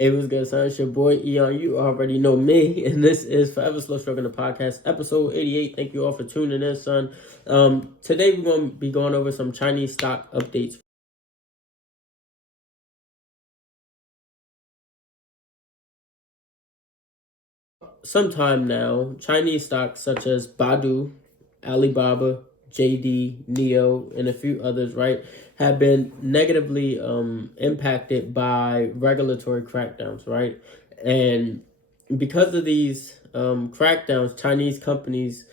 It was good, son. It's your boy Eon. You already know me, and this is Forever Slow Stroking the podcast, episode 88. Thank you all for tuning in, son. Today we're going to be going over some Chinese stock updates. Sometime now, Chinese stocks such as BIDU, Alibaba, JD, Neo, and a few others, right, have been negatively impacted by regulatory crackdowns, right? And because of these crackdowns, Chinese companies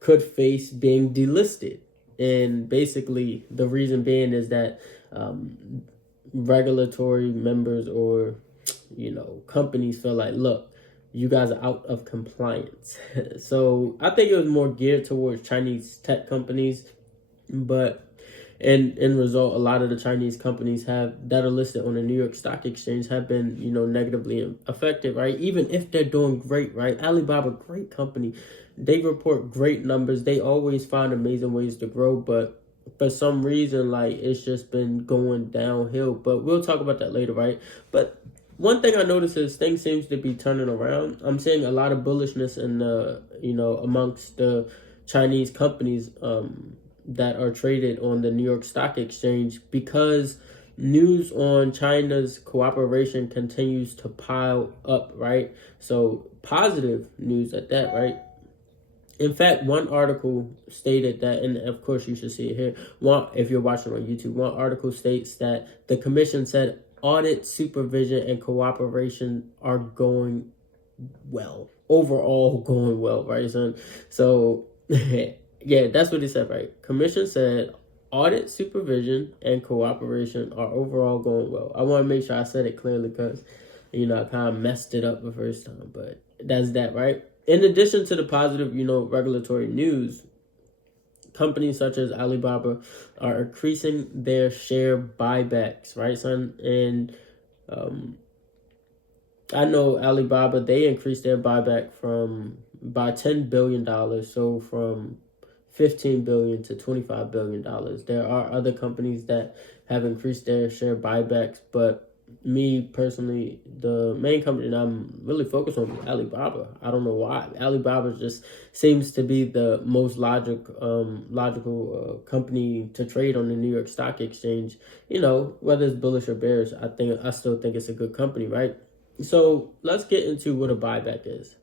could face being delisted. And basically, the reason being is that regulatory members or, companies feel like, look, you guys are out of compliance. So I think it was more geared towards Chinese tech companies, but in result, a lot of the Chinese companies that are listed on the New York Stock Exchange have been, negatively affected, right? Even if they're doing great, right? Alibaba, great company. They report great numbers. They always find amazing ways to grow, but for some reason, like, it's just been going downhill. But we'll talk about that later, right? But one thing I noticed is things seems to be turning around. I'm seeing a lot of bullishness in the, amongst the Chinese companies that are traded on the New York Stock Exchange because news on China's cooperation continues to pile up, right? So positive news at that, right? In fact, one article stated that, and of course you should see it here, if you're watching on YouTube, one article states that the commission said audit, supervision, and cooperation are going well. Overall going well, right, son? So, yeah, that's what he said, right? Commission said audit, supervision, and cooperation are overall going well. I want to make sure I said it clearly because, I kind of messed it up the first time, but that's that, right? In addition to the positive, regulatory news, companies such as Alibaba are increasing their share buybacks, right, son? And I know Alibaba, they increased their buyback by $10 billion, so from $15 billion to $25 billion. There are other companies that have increased their share buybacks, but me personally, the main company that I'm really focused on is Alibaba. I don't know why. Alibaba just seems to be the most logical company to trade on the New York Stock Exchange. Whether it's bullish or bearish, I still think it's a good company, right? So let's get into what a buyback is.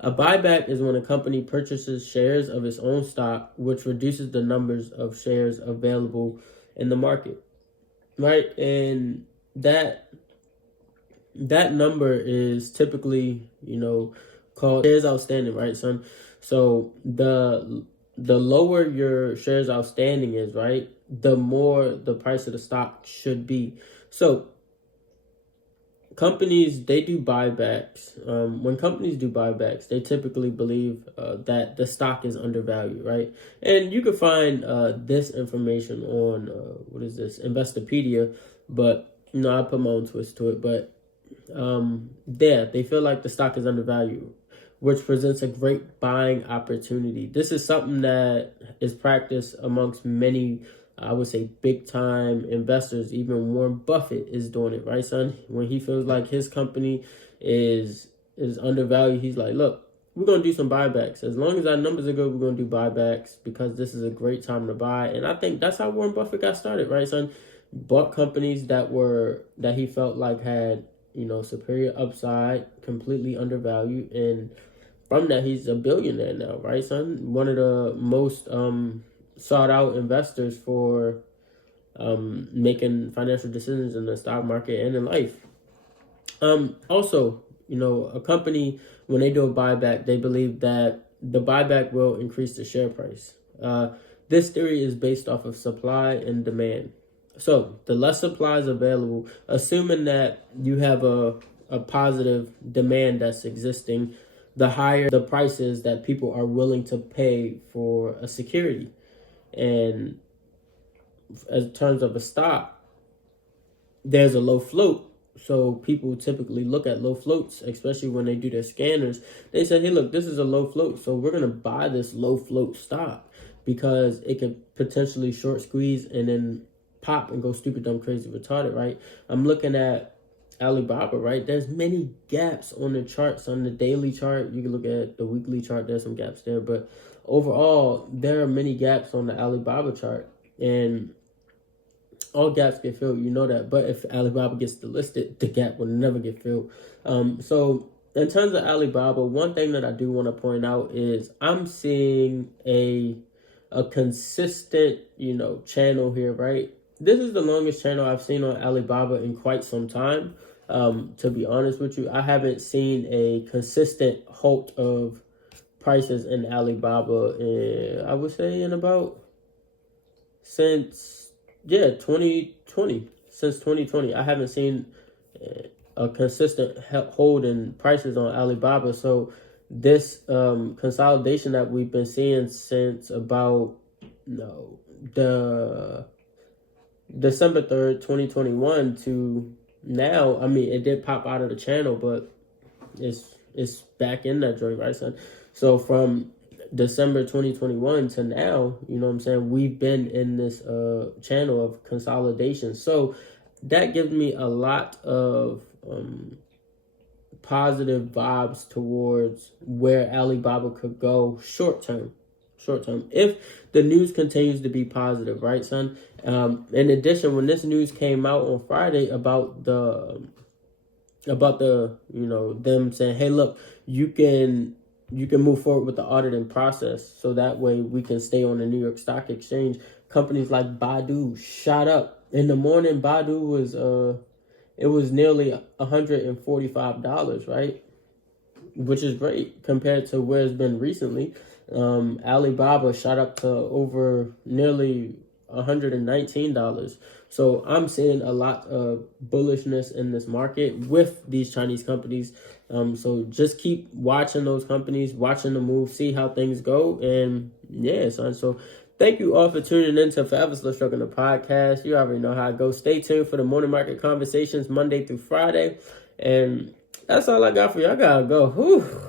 A buyback is when a company purchases shares of its own stock, which reduces the numbers of shares available in the market, right? And that number is typically, called shares outstanding, right, son? So the lower your shares outstanding is, right, the more the price of the stock should be. So companies, they do buybacks. When companies do buybacks, they typically believe that the stock is undervalued, right? And you can find this information on, Investopedia, but, I put my own twist to it. But they feel like the stock is undervalued, which presents a great buying opportunity. This is something that is practiced amongst many, I would say, big time investors. Even Warren Buffett is doing it, right, son? When he feels like his company is undervalued, he's like, look, we're going to do some buybacks. As long as our numbers are good, we're going to do buybacks because this is a great time to buy. And I think that's how Warren Buffett got started, right, son? Bought companies that he felt like had, superior upside, completely undervalued. And from that, he's a billionaire now, right, son? One of the most sought out investors for making financial decisions in the stock market and in life. Also, a company, when they do a buyback, they believe that the buyback will increase the share price. This theory is based off of supply and demand. So the less supply is available, assuming that you have a positive demand that's existing, the higher the prices that people are willing to pay for a security. And in terms of a stock, there's a low float. So people typically look at low floats, especially when they do their scanners. They say, hey, look, this is a low float, so we're going to buy this low float stock because it could potentially short squeeze and then pop and go stupid, dumb, crazy, retarded, right? I'm looking at Alibaba, right? There's many gaps on the charts, on the daily chart. You can look at the weekly chart. There's some gaps there, but overall, there are many gaps on the Alibaba chart, and all gaps get filled. You know that. But if Alibaba gets delisted, the gap will never get filled. So in terms of Alibaba, one thing that I do want to point out is I'm seeing a consistent, channel here, right? This is the longest channel I've seen on Alibaba in quite some time. To be honest with you, I haven't seen a consistent halt of prices in Alibaba, I would say since 2020. Since 2020, I haven't seen a consistent hold in prices on Alibaba. So this consolidation that we've been seeing since about the December 3rd, 2021 to now, I mean, it did pop out of the channel, but it's back in that joint, right, son? So from December 2021 to now, you know what I'm saying, we've been in this channel of consolidation. So that gives me a lot of positive vibes towards where Alibaba could go short term, if the news continues to be positive, right, son? In addition, when this news came out on Friday about the them saying, hey, look, you can move forward with the auditing process, so that way we can stay on the New York Stock Exchange. Companies like BIDU shot up in the morning. BIDU was it was nearly $145, right? Which is great compared to where it's been recently. Alibaba shot up to over nearly $119. So I'm seeing a lot of bullishness in this market with these Chinese companies. So just keep watching those companies, watching the move, see how things go. And yeah, son. So thank you all for tuning in to Forever Still Struggling, the podcast. You already know how it goes. Stay tuned for the morning market conversations Monday through Friday. And that's all I got for you. I gotta go. Whew.